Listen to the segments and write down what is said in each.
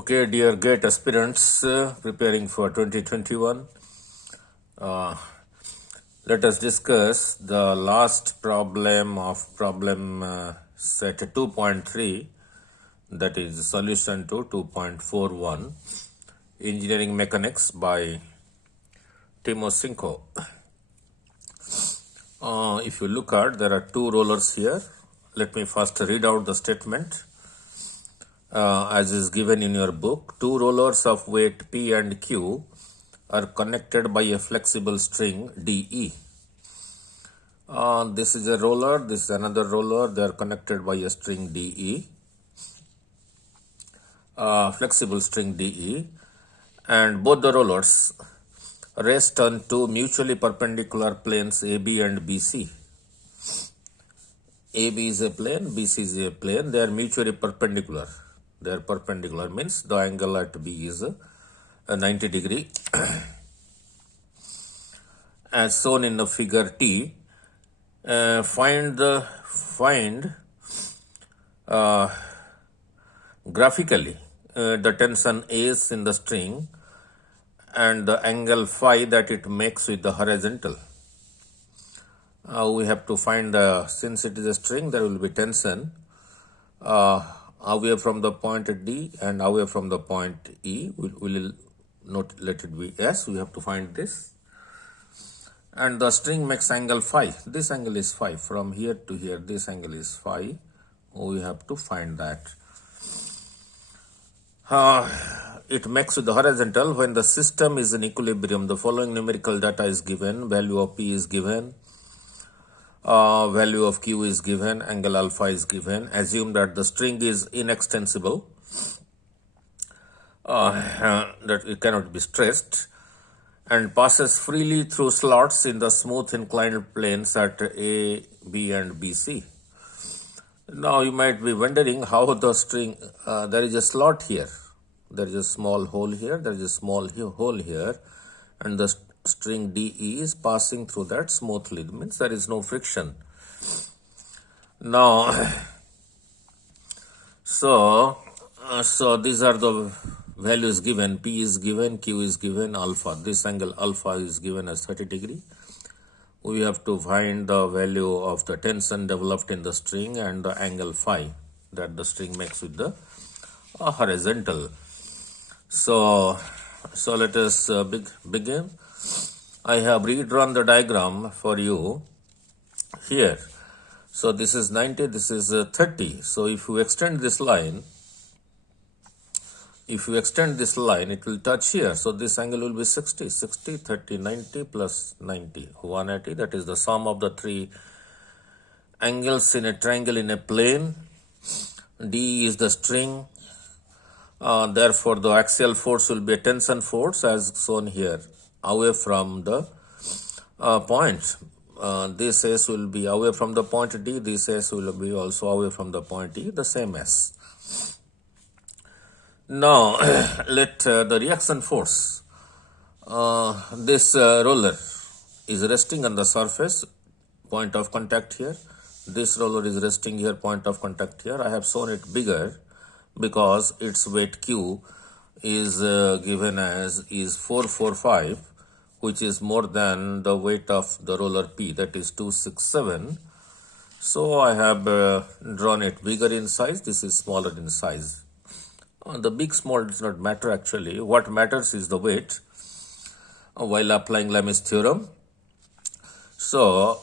Okay, dear GATE aspirants preparing for 2021, let us discuss the last problem of problem set 2.3, that is the solution to 2.41, Engineering Mechanics by Timoshenko. If you look at, there are two rollers here. Let me first read out the statement. As is given in your book, two rollers of weight P and Q are connected by a flexible string DE. This is a roller, this is another roller, they are connected by a string DE, flexible string DE, and both the rollers rest on two mutually perpendicular planes AB and BC. AB is a plane, BC is a plane, they are mutually perpendicular. They are perpendicular means the angle at B is a 90 degree. As shown in the figure T, find graphically the tension A's in the string and the angle phi that it makes with the horizontal. We have to find since it is a string, there will be tension away from the point D and away from the point E. We will not let it be S. We have to find this. And the string makes angle phi. This angle is phi. From here to here, this angle is phi. We have to find that. It makes with the horizontal when the system is in equilibrium. The following numerical data is given. Value of P is given. Value of Q is given, angle alpha is given. Assume that the string is inextensible, that it cannot be stressed, and passes freely through slots in the smooth inclined planes at A, B and BC. Now you might be wondering how the string, there is a slot here, there is a small hole here, there is a small hole here, and the string DE is passing through that smoothly. It means there is no friction. Now, so these are the values given. P is given, Q is given, alpha. This angle alpha is given as 30 degree. We have to find the value of the tension developed in the string and the angle phi that the string makes with the horizontal. So let us begin. I have redrawn the diagram for you here. So this is 90, this is 30. So if you extend this line, it will touch here. So this angle will be 60, 30, 90 plus 90, 180. That is the sum of the three angles in a triangle in a plane. D is the string. Therefore, the axial force will be a tension force as shown here, away from the point. This S will be away from the point D, this S will be also away from the point E, the same S. Now, let the reaction force, this roller is resting on the surface, point of contact here. This roller is resting here, point of contact here. I have shown it bigger because its weight Q is given as is 445, which is more than the weight of the roller P, that is 267. So I have drawn it bigger in size. This is smaller in size. The big small does not matter actually. What matters is the weight while applying Lamy's theorem. So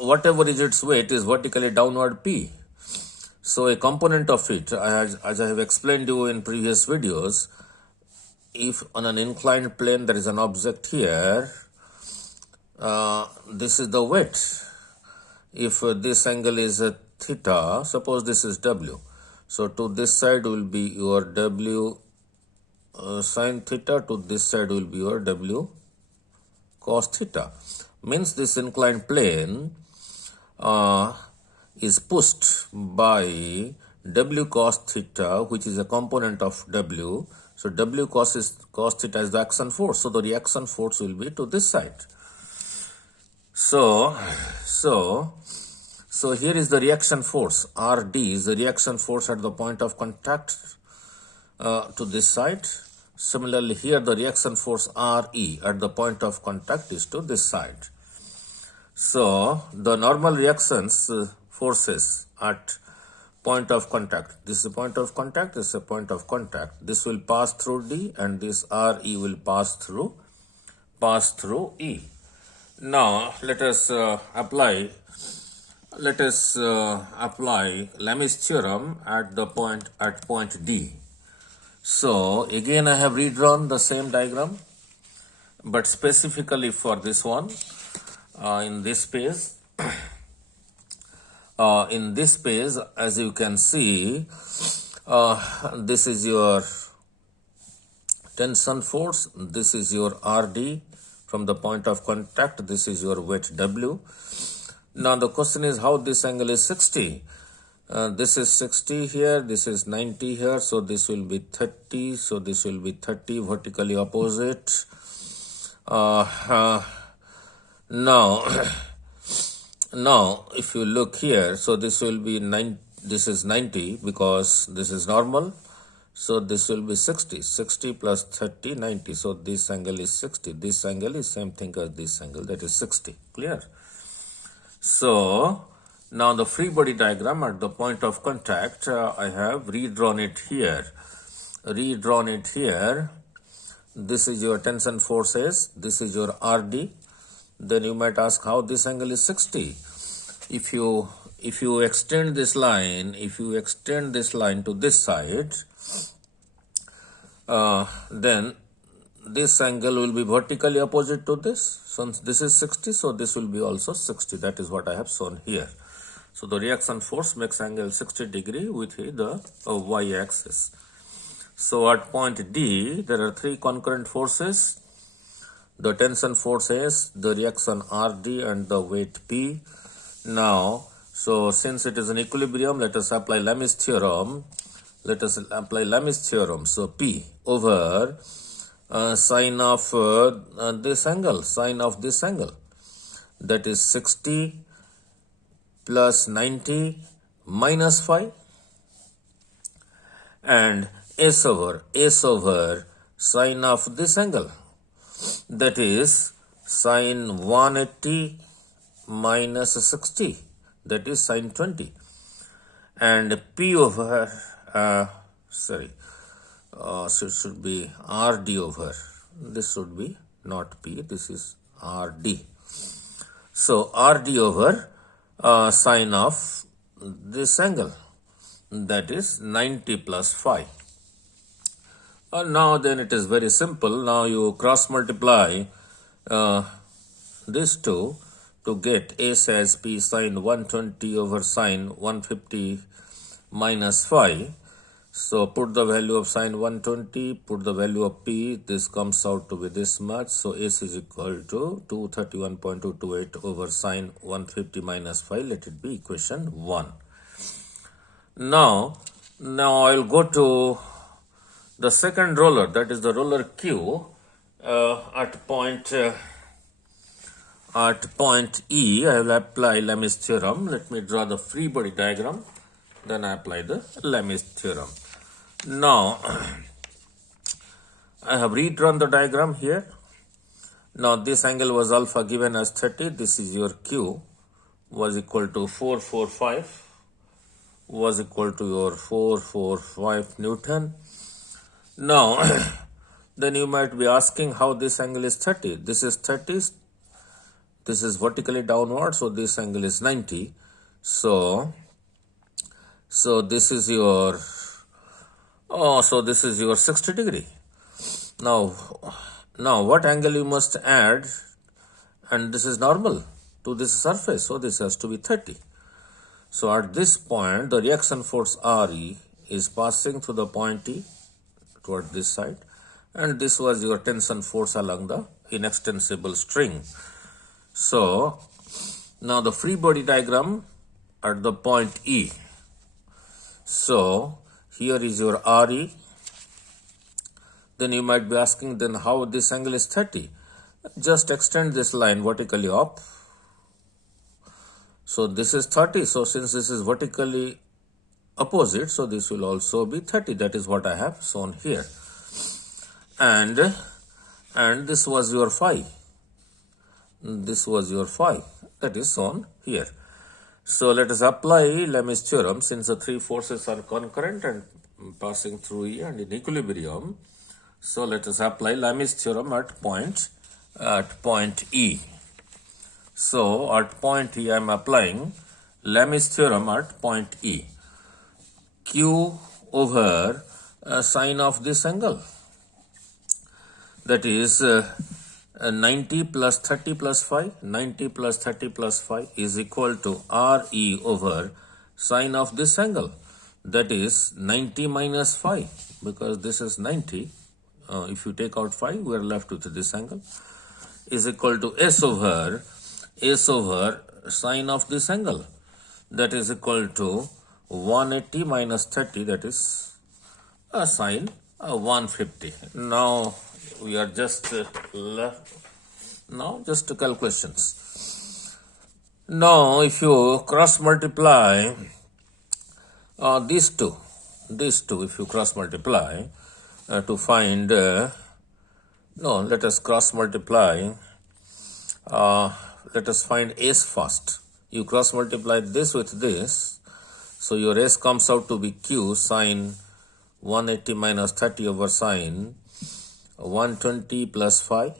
whatever is its weight is vertically downward P. So a component of it, as I have explained to you in previous videos, if on an inclined plane there is an object here, this is the weight. If this angle is a theta, suppose this is W. So to this side will be your W sine theta, to this side will be your W cos theta. Means this inclined plane is pushed by W cos theta, which is a component of W. So W cos theta is the action force. So the reaction force will be to this side. So here is the reaction force. RD is the reaction force at the point of contact to this side. Similarly, here the reaction force RE at the point of contact is to this side. So, the normal reactions forces at point of contact. This is a point of contact, this is a point of contact. This will pass through D and this RE will pass through E. Now, let us apply Lamy's theorem at point D. So, again I have redrawn the same diagram, but specifically for this one, in this page, as you can see, this is your tension force, this is your RD from the point of contact, this is your weight W. Now the question is how this angle is 60. This is 60 here, this is 90 here, so this will be 30, so this will be 30 vertically opposite. Now if you look here, so this will be this is 90 because this is normal, so this will be 60 plus 30, 90, so this angle is 60, this angle is same thing as this angle, that is 60, clear? So now the free body diagram at the point of contact, I have redrawn it here. This is your tension forces, this is your RD. Then you might ask how this angle is 60. If you extend this line, to this side, then this angle will be vertically opposite to this. Since this is 60, so this will be also 60. That is what I have shown here. So the reaction force makes angle 60 degree with the y-axis. So at point D, there are three concurrent forces. The tension force S, the reaction RD and the weight P. Now, so since it is an equilibrium, let us apply Lamy's theorem. So P over sine of this angle, that is 60 plus 90 minus 5, and S over sine of this angle, that is sine 180 minus 60, that is sine 20, and P over so it should be RD over, this should be not P, this is RD. So RD over sine of this angle, that is 90 plus 5. Now then it is very simple. Now you cross multiply these two to get S as P sine 120 over sine 150 minus 5. So put the value of sine 120, put the value of P, this comes out to be this much. So S is equal to 231.228 over sine 150 minus 5. Let it be equation 1. Now I will go to the second roller, that is the roller Q, at point E. I will apply Lamy's theorem. Let me draw the free body diagram, then I apply the Lamy's theorem. Now I have redrawn the diagram here. Now this angle was alpha given as 30. This is your Q, was equal to 445, was equal to your 445 Newton. Now, then you might be asking how this angle is 30. This is 30, this is vertically downward, so this angle is 90. So this is your, this is your 60 degree. Now what angle you must add, and this is normal to this surface, so this has to be 30. So at this point, the reaction force RE is passing through the point E toward this side, and this was your tension force along the inextensible string. So now the free body diagram at the point E. So here is your RE. Then you might be asking, then how this angle is 30? Just extend this line vertically up. So this is 30. So since this is vertically opposite, so this will also be 30. That is what I have shown here. And this was your phi. This was your phi. That is shown here. So let us apply Lamy's theorem. Since the three forces are concurrent and passing through E and in equilibrium, so let us apply Lamy's theorem at point E. So at point E I am applying Lamy's theorem at point E. Q over sine of this angle, that is 90 plus 30 plus phi. 90 plus 30 plus phi is equal to Re over sine of this angle, that is 90 minus phi, because this is 90. If you take out phi, we are left with this angle, is equal to S over sine of this angle, that is equal to 180 minus 30, that is sine 150. Now we are just left calculations. Now if you cross multiply these two, if you cross multiply to find let us cross multiply, let us find S first. You cross multiply this with this, so your S comes out to be Q sine 180 minus 30 over sine 120 plus phi.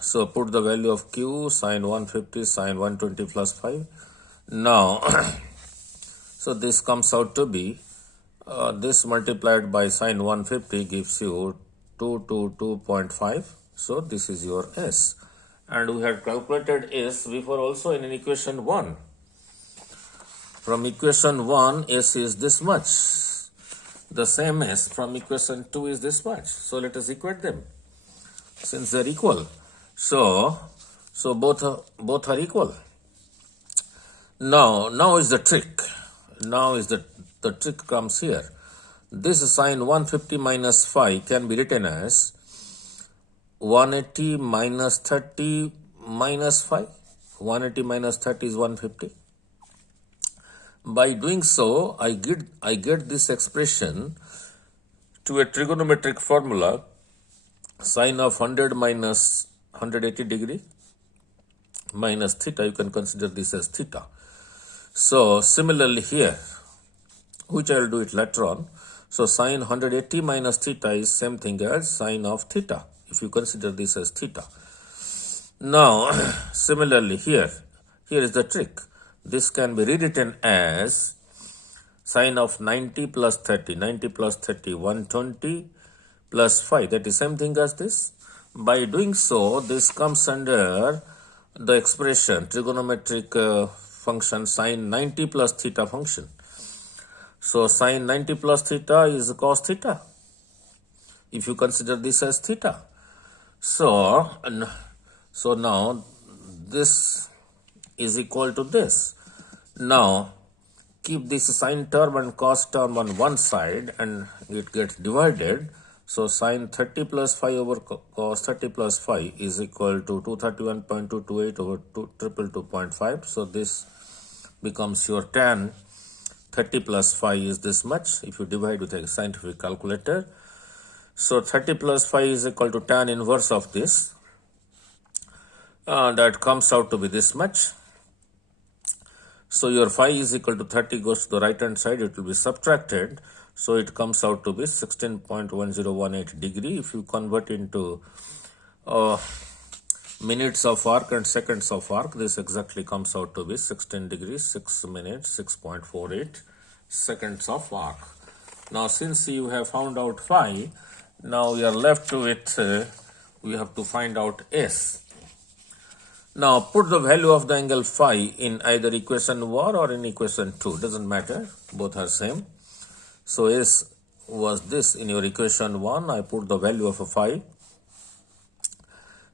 So put the value of Q sine 150 sine 120 plus phi. Now so this comes out to be this multiplied by sine 150 gives you 222.5. So this is your S, and we had calculated S before also in equation 1. From equation 1, S is this much. The same S from equation 2 is this much. So let us equate them, since they are equal. So both are equal. Now is the trick. Now is the trick comes here. This sine 150 minus phi can be written as 180 minus 30 minus phi. 180 minus 30 is 150. By doing so, I get this expression to a trigonometric formula, sine of 100 minus 180 degree minus theta. You can consider this as theta. So similarly here, which I will do it later on. So sine 180 minus theta is same thing as sine of theta, if you consider this as theta. Now similarly here is the trick. This can be rewritten as sine of 90 plus 30, 90 plus 30, 120 plus phi, that is same thing as this. By doing so, this comes under the expression trigonometric function sine 90 plus theta function. So sine 90 plus theta is cos theta, if you consider this as theta. So now this is equal to this. Now keep this sine term and cos term on one side and it gets divided. So sine 30 plus phi over cos 30 plus phi is equal to 231.228 over 222.5. So this becomes your tan 30 plus phi is this much if you divide with a scientific calculator. So 30 plus phi is equal to tan inverse of this. That comes out to be this much. So your phi is equal to 30 goes to the right hand side, it will be subtracted. So it comes out to be 16.1018 degree. If you convert into minutes of arc and seconds of arc, this exactly comes out to be 16 degrees, 6 minutes, 6.48 seconds of arc. Now since you have found out phi, now we are left with, we have to find out S. Now put the value of the angle phi in either equation 1 or in equation 2, doesn't matter, both are same. So S was this in your equation 1, I put the value of a phi.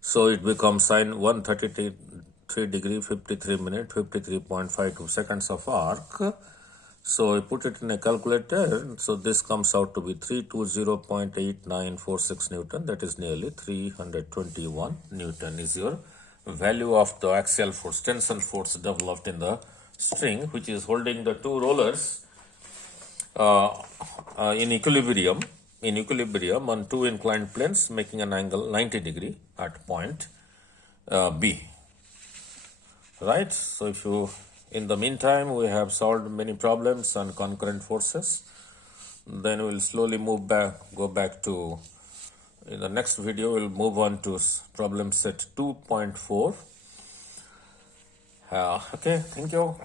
So it becomes sine 133 degree, 53 minute, 53.52 seconds of arc. So I put it in a calculator. So this comes out to be 320.8946 Newton. That is nearly 321 Newton is your value of the axial force, tensile force developed in the string which is holding the two rollers in equilibrium on two inclined planes, making an angle 90 degree at point B. Right? So if you, in the meantime, we have solved many problems on concurrent forces. Then we will slowly go back to, in the next video, we'll move on to problem set 2.4. Okay, thank you.